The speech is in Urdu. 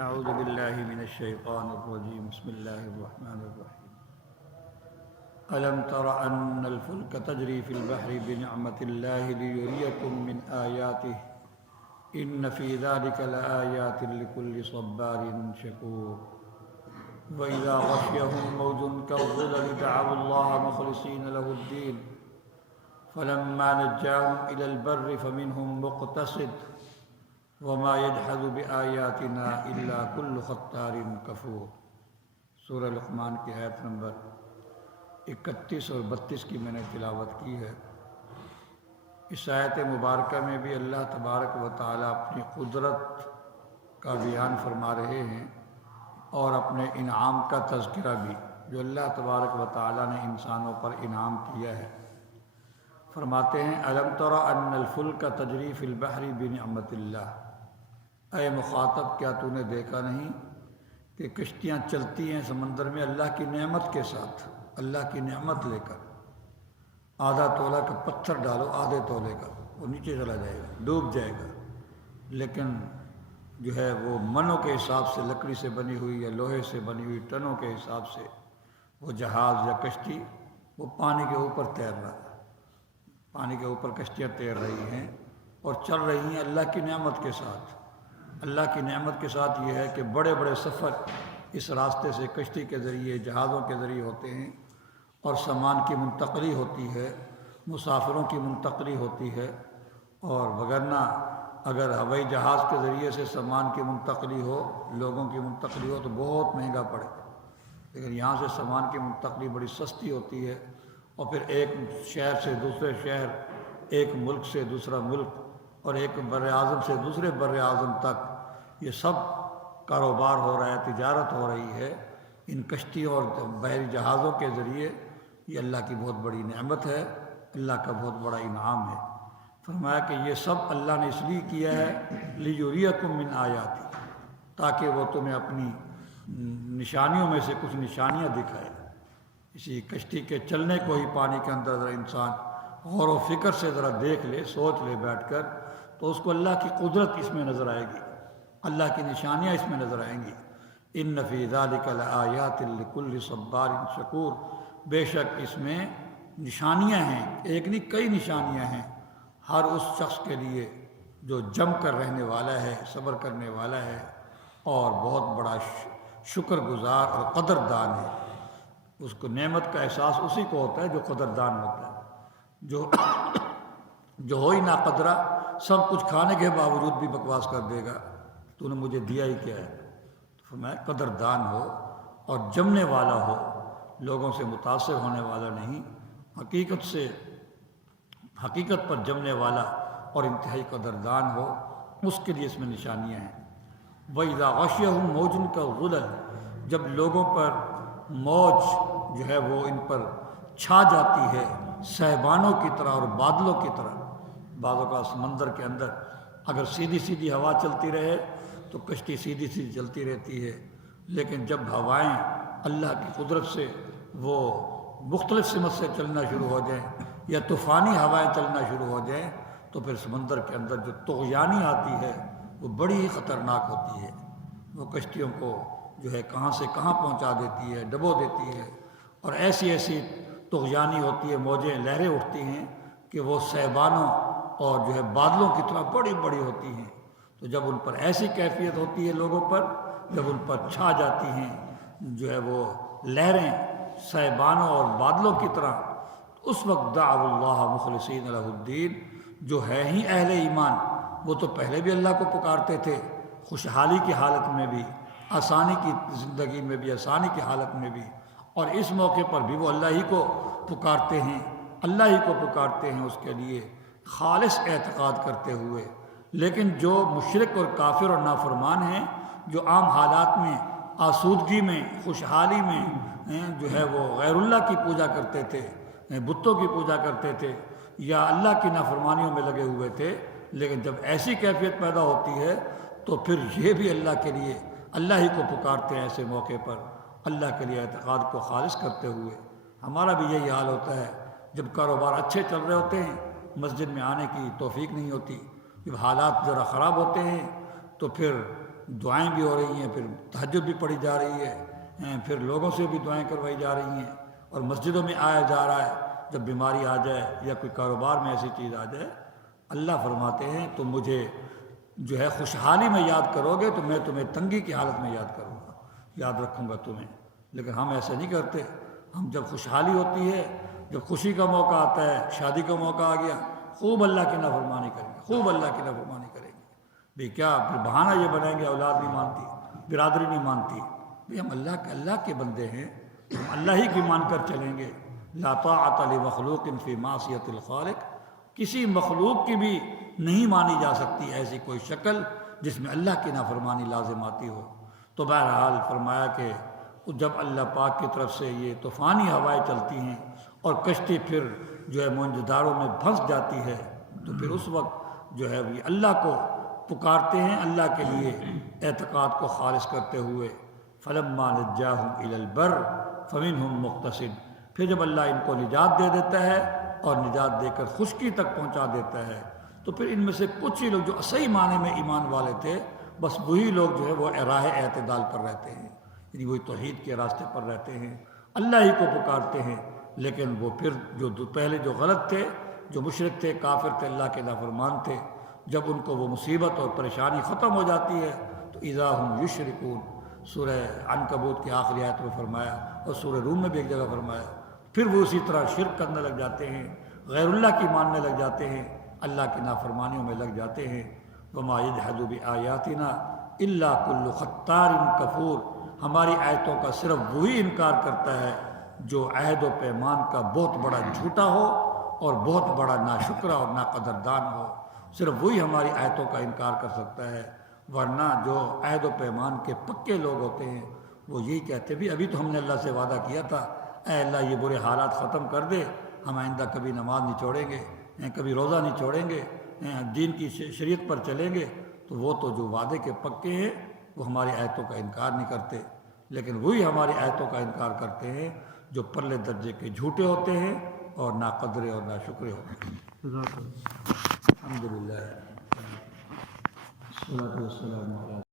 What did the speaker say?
اعوذ باللہ من الشیطان الرجیم بسم اللہ الرحمن الرحیم الم تر ان الفلک تجری فی البحر بنعمت اللہ لیریکم من آیاتہ ان فی ذلک لآیات لکل صبار شکور وإذا غشيهم موج كالظلل دعوا الله مخلصين له الدين فلما نجاهم إلى البر فمنهم مقتصد وما يجحد بآياتنا إلا كل ختار كفور۔ سورہ لقمان کی آیت نمبر 31 اور 32 کی میں نے تلاوت کی ہے۔ اس آیت مبارکہ میں بھی اللہ تبارک و تعالیٰ اپنی قدرت کا بیان فرما رہے ہیں اور اپنے انعام کا تذکرہ بھی، جو اللہ تبارک و تعالیٰ نے انسانوں پر انعام کیا ہے۔ فرماتے ہیں الم تر ان الفلک تجری فی البحر بنعمت اللہ، اے مخاطب کیا تو نے دیکھا نہیں کہ کشتیاں چلتی ہیں سمندر میں اللہ کی نعمت کے ساتھ، اللہ کی نعمت لے کر۔ آدھا تولہ کا پتھر ڈالو آدھے تولے کا، وہ نیچے چلا جائے گا، ڈوب جائے گا، لیکن جو ہے وہ منوں کے حساب سے لکڑی سے بنی ہوئی یا لوہے سے بنی ہوئی ٹنوں کے حساب سے وہ جہاز یا کشتی وہ پانی کے اوپر تیر رہا ہے، پانی کے اوپر کشتیاں تیر رہی ہیں اور چل رہی ہیں اللہ کی نعمت کے ساتھ۔ اللہ کی نعمت کے ساتھ یہ ہے کہ بڑے بڑے سفر اس راستے سے کشتی کے ذریعے جہازوں کے ذریعے ہوتے ہیں اور سامان کی منتقلی ہوتی ہے، مسافروں کی منتقلی ہوتی ہے، اور وگرنہ اگر ہوائی جہاز کے ذریعے سے سامان کی منتقلی ہو، لوگوں کی منتقلی ہو تو بہت مہنگا پڑے، لیکن یہاں سے سامان کی منتقلی بڑی سستی ہوتی ہے، اور پھر ایک شہر سے دوسرے شہر، ایک ملک سے دوسرا ملک، اور ایک بر اعظم سے دوسرے بر اعظم تک یہ سب کاروبار ہو رہا ہے، تجارت ہو رہی ہے ان کشتیوں اور بحری جہازوں کے ذریعے۔ یہ اللہ کی بہت بڑی نعمت ہے، اللہ کا بہت بڑا انعام ہے۔ فرمایا کہ یہ سب اللہ نے اس لیے کیا ہے لیریکم من آیاتی، تاکہ وہ تمہیں اپنی نشانیوں میں سے کچھ نشانیاں دکھائے۔ اسی کشتی کے چلنے کو ہی پانی کے اندر ذرا انسان غور و فکر سے ذرا دیکھ لے، سوچ لے بیٹھ کر، تو اس کو اللہ کی قدرت اس میں نظر آئے گی، اللہ کی نشانیاں اس میں نظر آئیں گی۔ ان فی ذلک لآیات لکل صبار شکور، بے شک اس میں نشانیاں ہیں، ایک نہیں کئی نشانیاں ہیں ہر اس شخص کے لیے جو جم کر رہنے والا ہے، صبر کرنے والا ہے اور بہت بڑا شکر گزار اور قدردان ہے۔ اس کو نعمت کا احساس اسی کو ہوتا ہے جو قدردان ہوتا ہے، جو ہو ہی نا قدرہ، سب کچھ کھانے کے باوجود بھی بکواس کر دے گا تو نے مجھے دیا ہی کیا ہے۔ تو فرمایا قدردان ہو اور جمنے والا ہو، لوگوں سے متاثر ہونے والا نہیں، حقیقت پر جمنے والا اور انتہائی قدردان ہو، اس کے لیے اس میں نشانیاں ہیں۔ وَإِذَا غَشِيَهُم مَوْجٌ كَالظُّلَلِ، جب لوگوں پر موج جو ہے وہ ان پر چھا جاتی ہے سیبانوں کی طرح اور بادلوں کی طرح۔ بعضوں کا سمندر کے اندر اگر سیدھی سیدھی ہوا چلتی رہے تو کشتی سیدھی سیدھی چلتی رہتی ہے، لیکن جب ہوائیں اللہ کی قدرت سے وہ مختلف سمت سے چلنا شروع ہو جائیں یا طوفانی ہوائیں چلنا شروع ہو جائیں تو پھر سمندر کے اندر جو طغیانی آتی ہے وہ بڑی ہی خطرناک ہوتی ہے، وہ کشتیوں کو جو ہے کہاں سے کہاں پہنچا دیتی ہے، ڈبو دیتی ہے، اور ایسی ایسی طغیانی ہوتی ہے، موجیں لہریں اٹھتی ہیں کہ وہ سیبانوں اور جو ہے بادلوں کی طرح بڑی بڑی ہوتی ہیں۔ تو جب ان پر ایسی کیفیت ہوتی ہے لوگوں پر، جب ان پر چھا جاتی ہیں جو ہے وہ لہریں سیبانوں اور بادلوں کی طرح، اس وقت دعوا اللہ مخلصین لہ الدین، جو ہے ہی اہل ایمان وہ تو پہلے بھی اللہ کو پکارتے تھے، خوشحالی کی حالت میں بھی، آسانی کی زندگی میں بھی، آسانی کی حالت میں بھی، اور اس موقع پر بھی وہ اللہ ہی کو پکارتے ہیں، اللہ ہی کو پکارتے ہیں اس کے لیے خالص اعتقاد کرتے ہوئے۔ لیکن جو مشرک اور کافر اور نافرمان ہیں، جو عام حالات میں آسودگی میں، خوشحالی میں جو ہے وہ غیر اللہ کی پوجا کرتے تھے، بتوں کی پوجا کرتے تھے یا اللہ کی نافرمانیوں میں لگے ہوئے تھے، لیکن جب ایسی کیفیت پیدا ہوتی ہے تو پھر یہ بھی اللہ کے لیے اللہ ہی کو پکارتے ہیں ایسے موقع پر، اللہ کے لیے اعتقاد کو خالص کرتے ہوئے۔ ہمارا بھی یہی حال ہوتا ہے، جب کاروبار اچھے چل رہے ہوتے ہیں مسجد میں آنے کی توفیق نہیں ہوتی، جب حالات ذرا خراب ہوتے ہیں تو پھر دعائیں بھی ہو رہی ہیں، پھر تہجد بھی پڑھی جا رہی ہے، پھر لوگوں سے بھی دعائیں کروائی جا رہی ہیں، اور مسجدوں میں آیا جا رہا ہے۔ جب بیماری آ جائے یا کوئی کاروبار میں ایسی چیز آ جائے، اللہ فرماتے ہیں تم مجھے جو ہے خوشحالی میں یاد کرو گے تو میں تمہیں تنگی کی حالت میں یاد کروں گا، یاد رکھوں گا تمہیں۔ لیکن ہم ایسا نہیں کرتے۔ ہم جب خوشحالی ہوتی ہے، جب خوشی کا موقع آتا ہے، شادی کا موقع آ گیا، خوب اللہ کی نافرمانی کریں گے، خوب اللہ کی نافرمانی کریں گے۔ بھئی کیا پھر بہانہ یہ بنائیں گے اولاد نہیں مانتی، برادری نہیں مانتی؟ بھئی ہم اللہ کے بندے ہیں، ہم اللہ ہی کی مان کر چلیں گے۔ لا طاعۃ لمخلوق فی معصیۃ الخالق، کسی مخلوق کی بھی نہیں مانی جا سکتی ایسی کوئی شکل جس میں اللہ کی نافرمانی لازم آتی ہو۔ تو بہرحال فرمایا کہ جب اللہ پاک کی طرف سے یہ طوفانی ہوائیں چلتی ہیں اور کشتی پھر جو ہے موجداروں میں پھنس جاتی ہے، تو پھر اس وقت جو ہے وہ اللہ کو پکارتے ہیں، اللہ کے لیے اعتقاد کو خالص کرتے ہوئے۔ فلما نجاہم الی البر فمنہم مقتصد، پھر جب اللہ ان کو نجات دے دیتا ہے اور نجات دے کر خشکی تک پہنچا دیتا ہے، تو پھر ان میں سے کچھ ہی لوگ جو صحیح معنی میں ایمان والے تھے، بس وہی لوگ جو ہے وہ راہ اعتدال پر رہتے ہیں، یعنی وہی توحید کے راستے پر رہتے ہیں، اللہ ہی کو پکارتے ہیں۔ لیکن وہ پھر جو پہلے جو غلط تھے، جو مشرک تھے، کافر تھے، اللہ کے نافرمان تھے، جب ان کو وہ مصیبت اور پریشانی ختم ہو جاتی ہے تو اذا ہم یشرکون، سورہ عنکبوت کی آخری آیت میں فرمایا اور سورہ روم میں بھی ایک جگہ فرمایا، پھر وہ اسی طرح شرک کرنے لگ جاتے ہیں، غیر اللہ کی ماننے لگ جاتے ہیں، اللہ کی نافرمانیوں میں لگ جاتے ہیں۔ وما یجحد بآیاتنا الا کل ختار کفور، ہماری آیتوں کا صرف وہی انکار کرتا ہے جو عہد و پیمان کا بہت بڑا جھوٹا ہو اور بہت بڑا ناشکرہ اور ناقدردان ہو، صرف وہی ہماری آیتوں کا انکار کر سکتا ہے۔ ورنہ جو عہد و پیمان کے پکے لوگ ہوتے ہیں وہ یہی کہتے بھی ابھی تو ہم نے اللہ سے وعدہ کیا تھا، اے اللہ یہ برے حالات ختم کر دے، ہم آئندہ کبھی نماز نہیں چھوڑیں گے، کبھی روزہ نہیں چھوڑیں گے، دین کی شریعت پر چلیں گے۔ تو وہ تو جو وعدے کے پکے ہیں وہ ہماری آیتوں کا انکار نہیں کرتے، لیکن وہی ہماری آیتوں کا انکار کرتے ہیں جو پرلے درجے کے جھوٹے ہوتے ہیں اور ناقدرے اور ناشکرے ہوتے ہیں۔ الحمدللہ، والصلاۃ والسلام علی